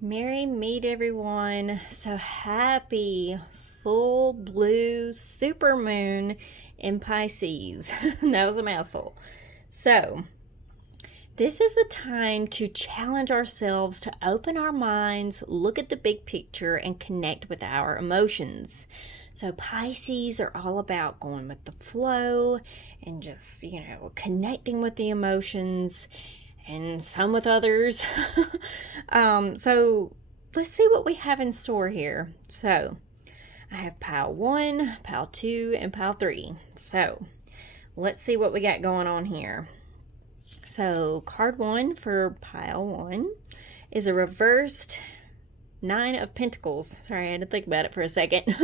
Merry meet everyone. So happy full blue super moon in Pisces. That was a mouthful. So, this is the time to challenge ourselves to open our minds, look at the big picture, and connect with our emotions. So, Pisces are all about going with the flow and just, connecting with the emotions and some with others. So, let's see what we have in store here. So, I have pile one, pile two, and pile three. So, let's see what we got going on here. So, card one for pile one is a reversed Nine of Pentacles. Sorry, I had to think about it for a second.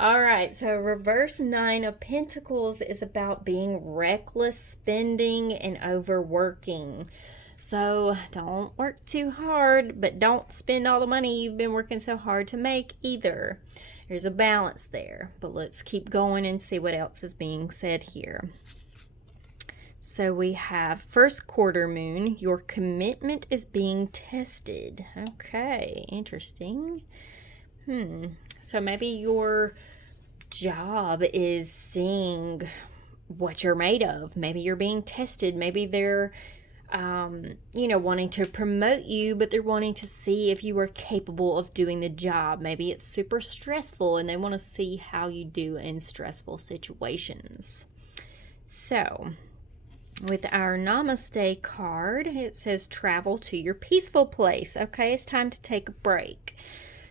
All right, so reverse Nine of Pentacles is about being reckless spending and overworking. So don't work too hard, but don't spend all the money you've been working so hard to make either. There's a balance there, but let's keep going and see what else is being said here. So we have first quarter moon, your commitment is being tested. Okay, interesting. So maybe your job is seeing what you're made of. Maybe you're being tested. Maybe they're, wanting to promote you, but they're wanting to see if you are capable of doing the job. Maybe it's super stressful and they want to see how you do in stressful situations. So, with our Namaste card, it says travel to your peaceful place. Okay, it's time to take a break.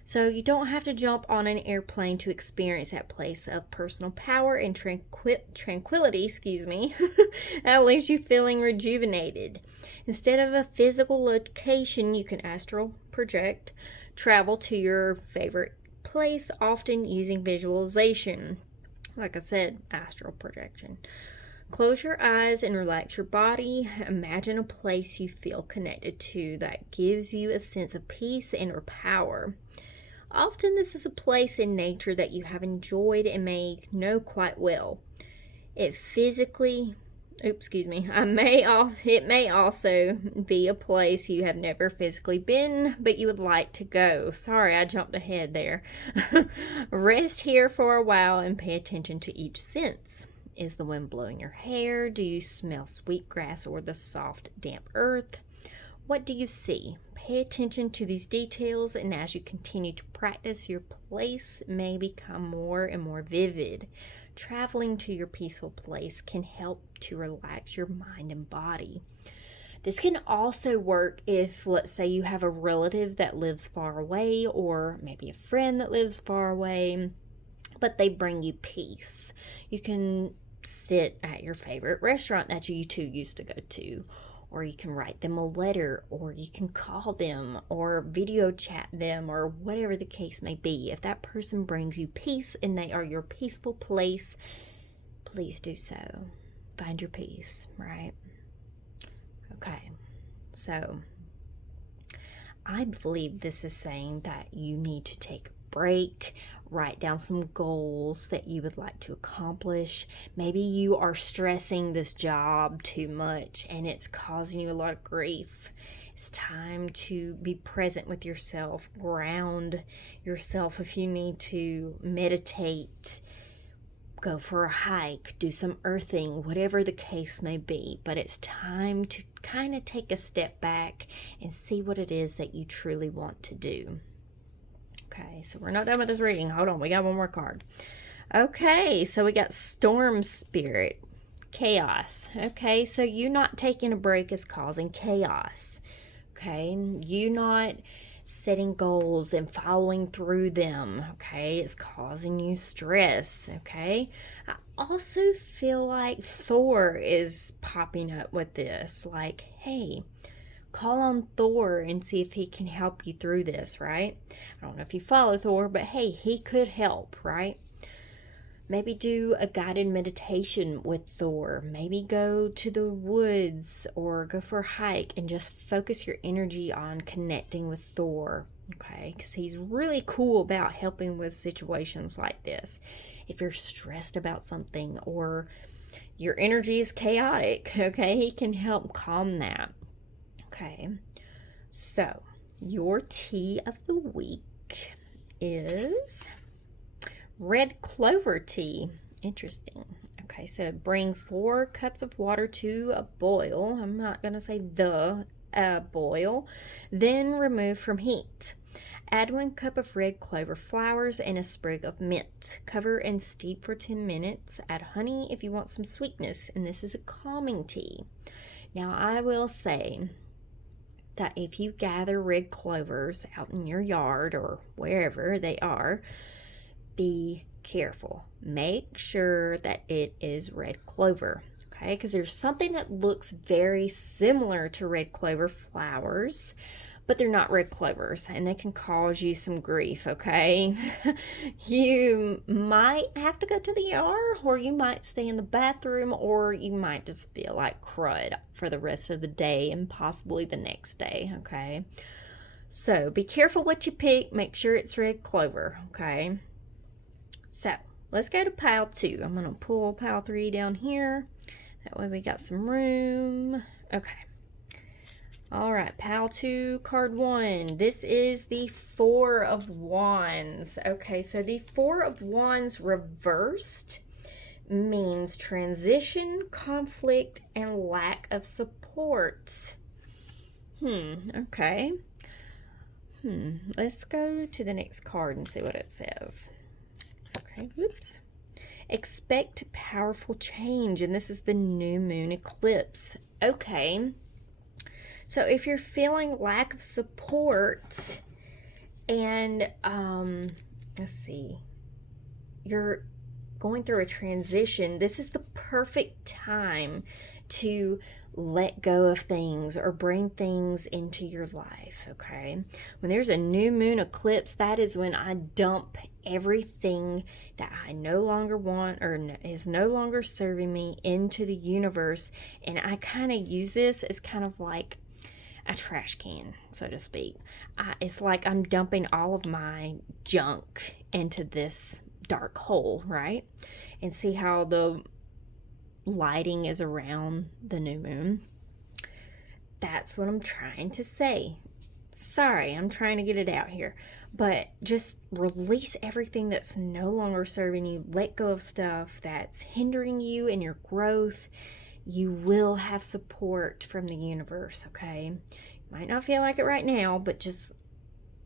So you don't have to jump on an airplane to experience that place of personal power and tranquility, that leaves you feeling rejuvenated. Instead of a physical location, you can astral project, travel to your favorite place, often using visualization. Like I said, astral projection. Close your eyes and relax your body. Imagine a place you feel connected to that gives you a sense of peace and or power. Often this is a place in nature that you have enjoyed and may know quite well. It may also be a place you have never physically been, but you would like to go. Sorry, I jumped ahead there. Rest here for a while and pay attention to each sense. Is the wind blowing your hair? Do you smell sweet grass or the soft, damp earth? What do you see? Pay attention to these details, and as you continue to practice, your place may become more and more vivid. Traveling to your peaceful place can help to relax your mind and body. This can also work if, let's say, you have a relative that lives far away, or maybe a friend that lives far away, but they bring you peace. You can sit at your favorite restaurant that you two used to go to, or you can write them a letter, or you can call them or video chat them, or whatever the case may be. If that person brings you peace and they are your peaceful place, please do so. Find your peace, right? Okay, so I believe this is saying that you need to take a break, write down some goals that you would like to accomplish. Maybe you are stressing this job too much and it's causing you a lot of grief. It's time to be present with yourself, ground yourself if you need to, meditate, go for a hike, do some earthing, whatever the case may be. But it's time to kind of take a step back and see what it is that you truly want to do. Okay, so we're not done with this reading. Hold on, we got one more card. Okay, so we got Storm Spirit, chaos. Okay, so you not taking a break is causing chaos. Okay, you not setting goals and following through them. Okay, it's causing you stress. Okay, I also feel like Thor is popping up with this. Like, hey, call on Thor and see if he can help you through this, right? I don't know if you follow Thor, but hey, he could help, right? Maybe do a guided meditation with Thor. Maybe go to the woods or go for a hike and just focus your energy on connecting with Thor, okay? Because he's really cool about helping with situations like this. If you're stressed about something or your energy is chaotic, okay, he can help calm that. Okay, so Your tea of the week is red clover tea. Interesting. Okay, so bring 4 cups of water to a boil. I'm not going to say boil. Then remove from heat. Add 1 cup of red clover flowers and a sprig of mint. Cover and steep for 10 minutes. Add honey if you want some sweetness, and this is a calming tea. Now, I will say that if you gather red clovers out in your yard or wherever they are, be careful. Make sure that it is red clover, okay? Because there's something that looks very similar to red clover flowers, but they're not red clovers, and they can cause you some grief, okay? You might have to go to the ER, or you might stay in the bathroom, or you might just feel like crud for the rest of the day and possibly the next day, okay? So be careful what you pick. Make sure it's red clover, okay? So let's go to pile 2. I'm going to pull pile 3 down here. That way we got some room. Okay. All right, pile 2, card 1. This is the 4 of Wands. Okay, so the 4 of Wands reversed means transition, conflict, and lack of support. Okay. Let's go to the next card and see what it says. Okay, whoops. Expect powerful change, and this is the new moon eclipse. Okay. So if you're feeling lack of support and, let's see, you're going through a transition, this is the perfect time to let go of things or bring things into your life, okay? When there's a new moon eclipse, that is when I dump everything that I no longer want or is no longer serving me into the universe, and I kind of use this as kind of like a trash can, so to speak. It's like I'm dumping all of my junk into this dark hole, right? And see how the lighting is around the new moon? That's what I'm trying to say. Sorry, I'm trying to get it out here. But just release everything that's no longer serving you. Let go of stuff that's hindering you in your growth. You will have support from the universe, okay? You might not feel like it right now, but just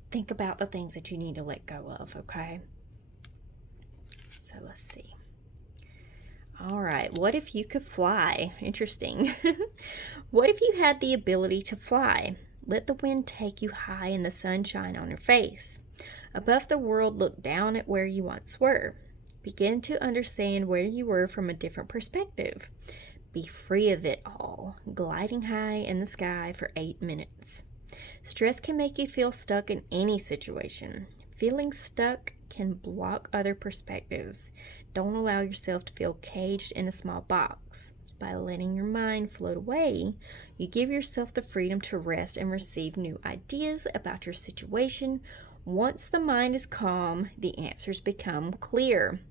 think about the things that you need to let go of, okay? So let's see. All right, what if you could fly? Interesting. What if you had the ability to fly? Let the wind take you high and the sun shine on your face. Above the world, look down at where you once were. Begin to understand where you were from a different perspective. Be free of it all, gliding high in the sky for 8 minutes. Stress can make you feel stuck in any situation. Feeling stuck can block other perspectives. Don't allow yourself to feel caged in a small box. By letting your mind float away, you give yourself the freedom to rest and receive new ideas about your situation. Once the mind is calm, the answers become clear.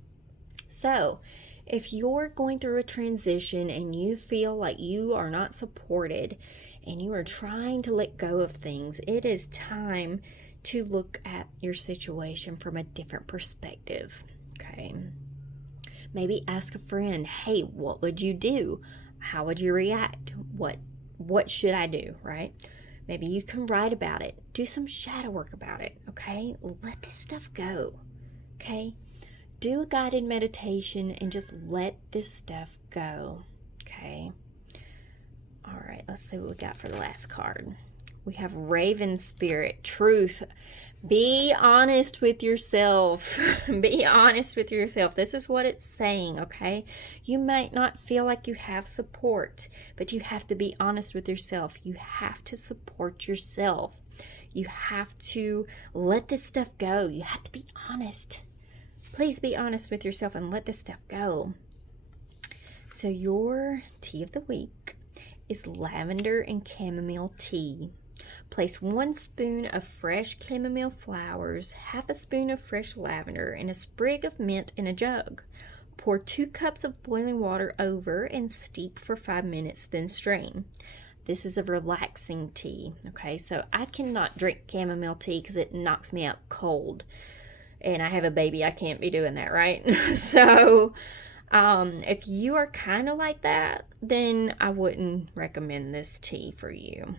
So, if you're going through a transition and you feel like you are not supported and you are trying to let go of things, it is time to look at your situation from a different perspective, okay? Maybe ask a friend, hey, what would you do? How would you react? What should I do, right? Maybe you can write about it. Do some shadow work about it, okay? Let this stuff go, okay? Do a guided meditation and just let this stuff go, okay? All right, let's see what we got for the last card. We have Raven Spirit, Truth. Be honest with yourself. Be honest with yourself. This is what it's saying, okay? You might not feel like you have support, but you have to be honest with yourself. You have to support yourself. You have to let this stuff go. You have to be honest. Please be honest with yourself and let this stuff go. So your tea of the week is lavender and chamomile tea. Place 1 spoon of fresh chamomile flowers, half a spoon of fresh lavender, and a sprig of mint in a jug. Pour 2 cups of boiling water over and steep for 5 minutes, then strain. This is a relaxing tea, okay? So I cannot drink chamomile tea because it knocks me out cold. And I have a baby, I can't be doing that, right? So if you are kind of like that, then I wouldn't recommend this tea for you.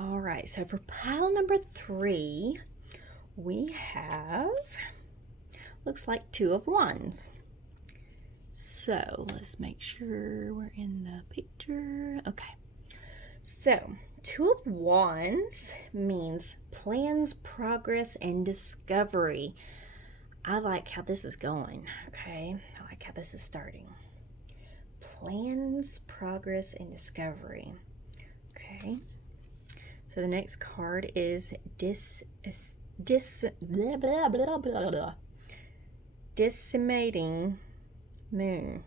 All right, so for pile number 3, we have, looks like 2 of Wands. So let's make sure we're in the picture. Okay, so 2 of Wands means plans, progress, and discovery. I like how this is going, okay? I like how this is starting. Plans, progress, and discovery. Okay. So the next card is decimating moon.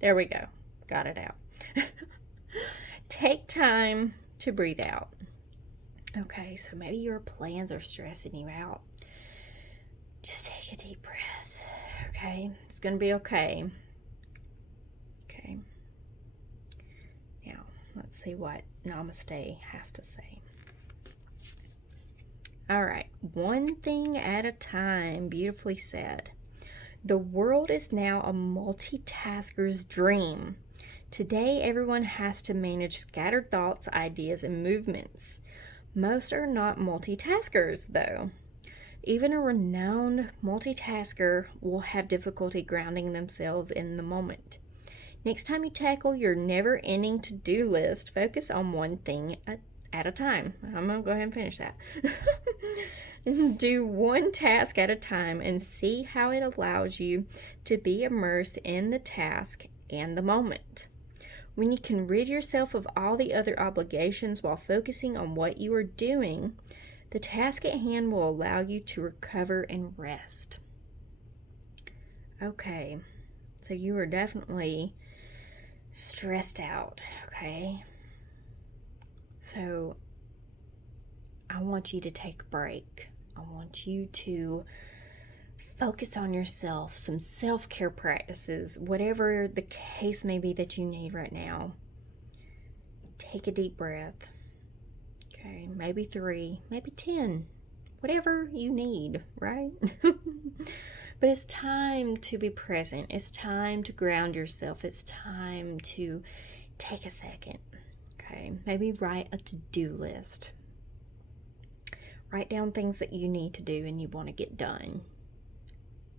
There we go. Got it out. Take time to breathe out. Okay, so maybe your plans are stressing you out. Just take a deep breath. Okay, it's going to be okay. Okay. Now, let's see what Namaste has to say. All right, one thing at a time, beautifully said. The world is now a multitasker's dream. Today, everyone has to manage scattered thoughts, ideas, and movements. Most are not multitaskers, though. Even a renowned multitasker will have difficulty grounding themselves in the moment. Next time you tackle your never-ending to-do list, focus on one thing at a time. I'm going to go ahead and finish that. Do one task at a time and see how it allows you to be immersed in the task and the moment. When you can rid yourself of all the other obligations while focusing on what you are doing, the task at hand will allow you to recover and rest. Okay, so you are definitely stressed out, okay? So I want you to take a break. I want you to focus on yourself, some self-care practices, whatever the case may be that you need right now. Take a deep breath. Okay, maybe 3, maybe 10, whatever you need, right? But it's time to be present. It's time to ground yourself. It's time to take a second. Okay, maybe write a to-do list. Write down things that you need to do and you want to get done.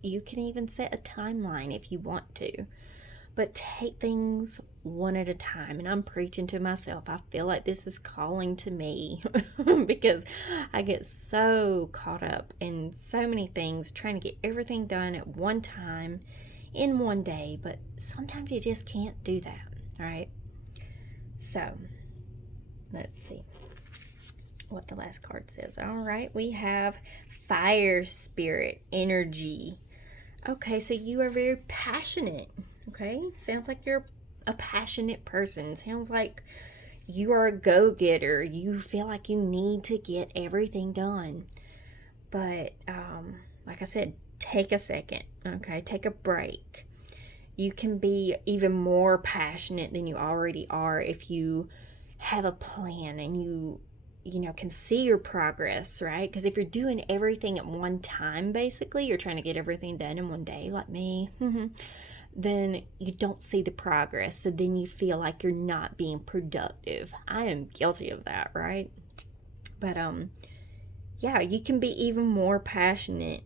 You can even set a timeline if you want to. But take things one at a time. And I'm preaching to myself. I feel like this is calling to me because I get so caught up in so many things, trying to get everything done at one time in one day. But sometimes you just can't do that, right? So, let's see what the last card says. All right, we have fire spirit energy. Okay, so you are very passionate. Okay, sounds like you're a passionate person. Sounds like you are a go-getter. You feel like you need to get everything done. But like I said, take a second. Okay, take a break. You can be even more passionate than you already are if you have a plan and you can see your progress, right? Because if you're doing everything at one time, basically, you're trying to get everything done in one day, like me, then you don't see the progress. So then you feel like you're not being productive. I am guilty of that, right? But, yeah, you can be even more passionate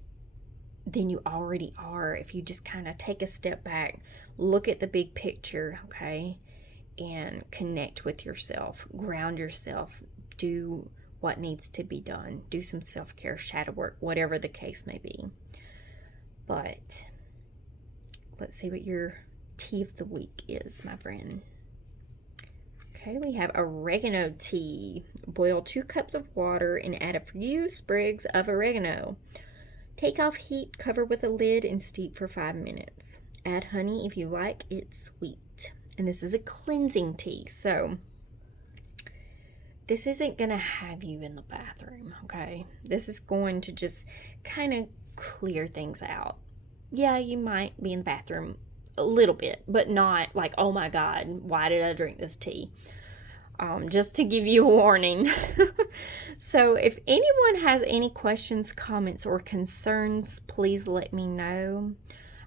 than you already are if you just kind of take a step back, look at the big picture, okay, and connect with yourself, ground yourself, do what needs to be done, do some self-care, shadow work, whatever the case may be. But let's see what your tea of the week is, my friend. Okay, we have oregano tea. Boil 2 cups of water and add a few sprigs of oregano. Take off heat, cover with a lid, and steep for 5 minutes. Add honey if you like it sweet. And this is a cleansing tea, so this isn't going to have you in the bathroom, okay? This is going to just kind of clear things out. Yeah, you might be in the bathroom a little bit, but not like, oh my God, why did I drink this tea? Just to give you a warning. So, if anyone has any questions, comments, or concerns, please let me know.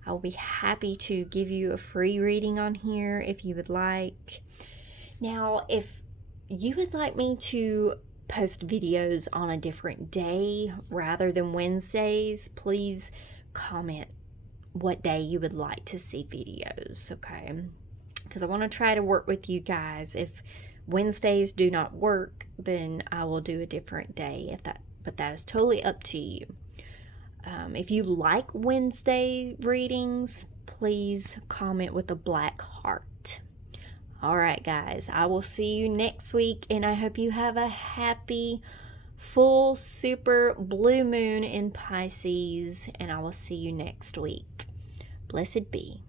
I'll be happy to give you a free reading on here if you would like. Now, if you would like me to post videos on a different day rather than Wednesdays, please comment what day you would like to see videos, okay? Because I want to try to work with you guys. If Wednesdays do not work, then I will do a different day, but that is totally up to you. If you like Wednesday readings, please comment with a black heart. All right, guys, I will see you next week, and I hope you have a happy, full, super blue moon in Pisces, and I will see you next week. Blessed be.